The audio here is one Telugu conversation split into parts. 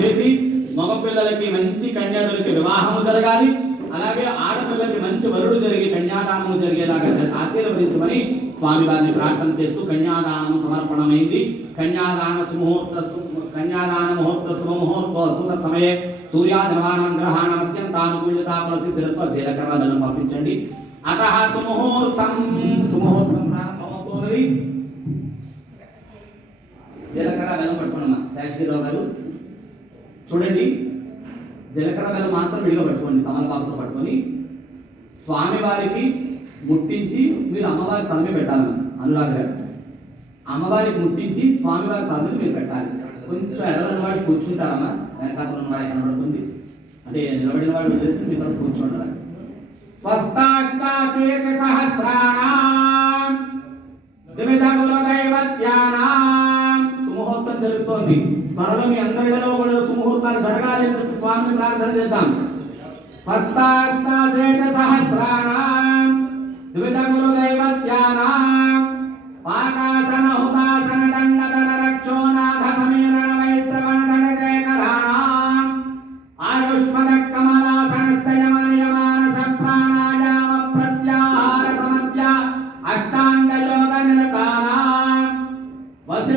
చేసి మగపిల్లలకి మంచి కన్యాదులకి వివాహము జరగాలి. అలాగే ఆడపిల్లకి మంచి వరుడు జరిగి కన్యాదానము జరిగేలాగా ఆశీర్వదించమని స్వామి వారిని ప్రార్థన చేస్తూ కన్యాదానం సమర్పణమైంది. కన్యాదాన సుముహూర్త కన్యాదాన ముహూర్త శుభముహూర్త అద్భుత సమయే సూర్యాదివానం గ్రహాణం అత్యంతానుకూల్యత ప్రసిద్ధిరస్వ జీలకర్ర ధనం పంపించండి అత సుముహూర్తం. సుముహూర్తం ప్రారంభమవుతున్నది జీలకర్ర బెల్లం పట్టుకోండి శాస్త్రీరావు గారు. చూడండి జీలకర్ర బెల్లం మాత్రం విడిగా పట్టుకోండి తమలపాకుతో పట్టుకొని. స్వామివారికి ముట్టించి మీరు అమ్మవారి తలమే పెట్టాలి అనురాధ గారు. అమ్మవారికి ముట్టించి స్వామివారి తలమే మీరు పెట్టాలి. కొంచెం ఎదలని వాడు కూర్చుంటారమ్మా వెనకాతల వాడి కనబడుతుంది. అంటే నిలబడిన వాడు వదిలేసి మీ తరఫు కూర్చోండి స్వస్థాష్టాశేతి జరుగుతోంది త్వరలో మీ అందరిలో కూడా సుముహూర్తాన్ని జరగాలి స్వామిని ప్రార్థన చేద్దాం. స్వస్థాష్టాశేత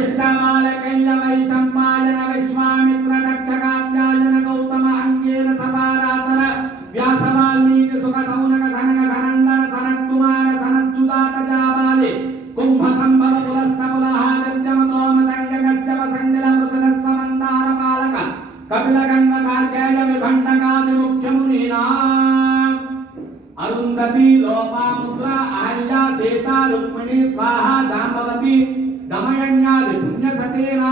వశిష్ఠమాలకల్య వై సంపాదన విశ్వామిత్ర దక్షకాత్యాయన గౌతమ అంగేర సపారాసర వ్యాస వాల్మీకి సుఖ సౌనక సనక సనందన సనత్ కుమార సనచ్యుతాత జాబాలి కుంభ సంభవ పులస్త పులహాగత్యమ తోమతంగ కశ్యప సంగల వృషదస్వ మందార పాలక కపిల గంగ కార్కేయ విభండకాది ముఖ్యమునీనా అరుంధతి లోపాముద్ర అహల్య సీత రుక్మిణి స్వాహ జాంబవతి దమయన్యాది పుణ్యసతీనా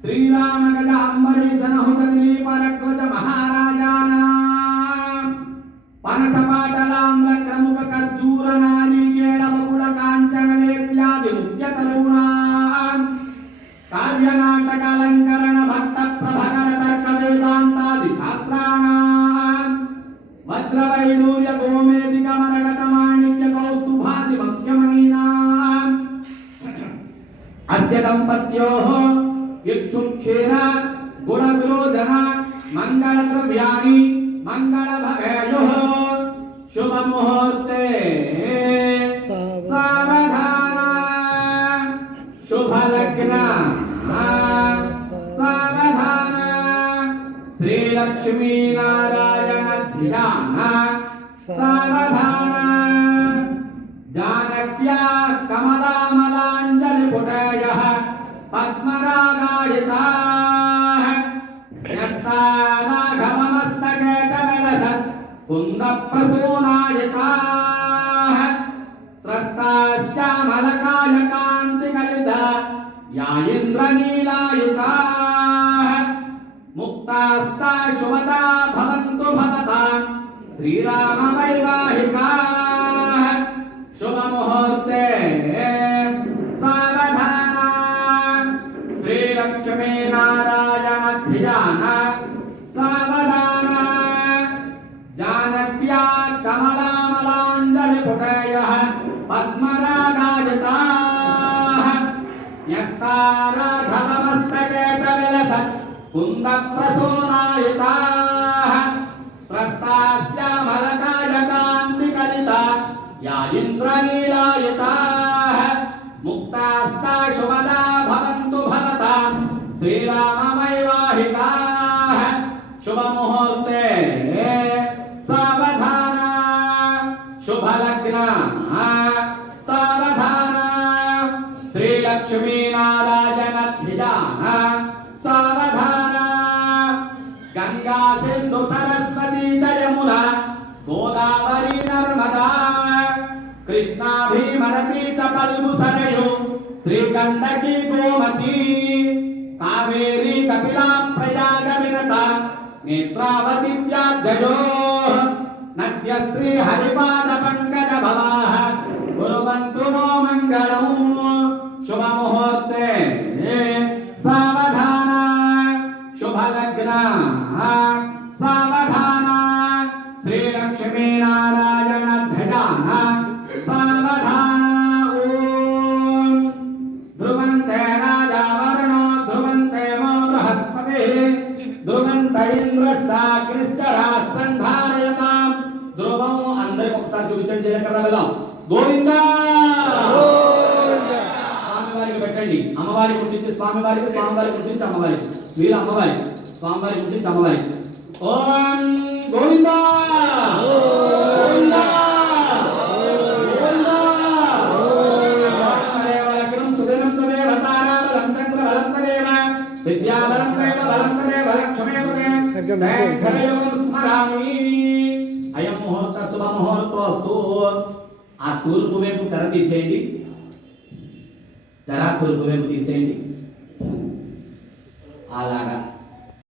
శ్రీరామ గజ అంబరీష నహుత దిలీప రక్వజ మహారాజానా పనసపాటలాంల క్రముక కర్జూర నారీకేళ బకుళ కాంచన నేత్యాది ముఖ్య తరుణాం కావ్యనాటకాలంకరణ భక్త ప్రభకర తర్క వేదాంతాది శాస్త్రాణాం వజ్రవైడూర్య గోమేదిక మరగత మాణిక్య కౌస్తుభాది భక్ష్యమణీనాం అస్య దంపత్యోః ఇక్షుక్షీర గుణవిరోధన మంగళ ద్రవ్యాని మంగళ భవేయుః శుభ ముహూర్తే సావధాన శుభ లగ్న సావధాన पद्मरागायिताः यस्तानागममस्तके कमलसत् कुन्दप्रसूनायिताः स्रस्ताश्चामलकायकान्तिकलिता यायिन्द्रनीलायिताः मुक्तास्ता शुभता भवन्तु भवताम् श्रीरामवैवाहि కమలామలాంజలి పుటయ పద్మరాగాయతాః న్యస్తారాఘవమస్తకే చ విలసత్ కుందప్రసూనాయితాః శ్రీలక్ష్మీనారాయణ ధ్యాన సావధాన గంగా సింధు సరస్వతి చ యమున గోదావరి నర్మదా కృష్ణా భీమరతి చ పల్గు సరయు శ్రీకండకి గోమతి కావేరీ కపిలా ప్రయాగ వినత నేత్రావతి త్యాజయో నద్య శ్రీ హరిపాద పంకజ భవాః కుర్వంతు నో మంగళం. శుభ ముహూర్తే సావధాన శుభ లగ్న సావధాన శ్రీ లక్ష్మీ నారాయణ ధ్యాన సావధాన ఓం ధ్రువంతే రాజావరుణో ధ్రువంతే మో బృహస్పతి ఇంద్రశ్చాగ్నిశ్చ రాష్ట్రం ధారయతాం ధ్రువం అందరికి ఒకసారి చూపించండి జీలకర్ర వెళ్ళాం గోవిందా తారాబలం చంద్రబలం తదేవ విద్యాబలం తదేవ బలం తదేవ లక్ష్మేవ తదేవ స్మరామి అయం ముహూర్త శుభ ముహూర్తోస్తు ఆ తూర్పు వైపు తెర తీసేయండి తెర తూర్పు వైపు తీసేయండి. అలాగా.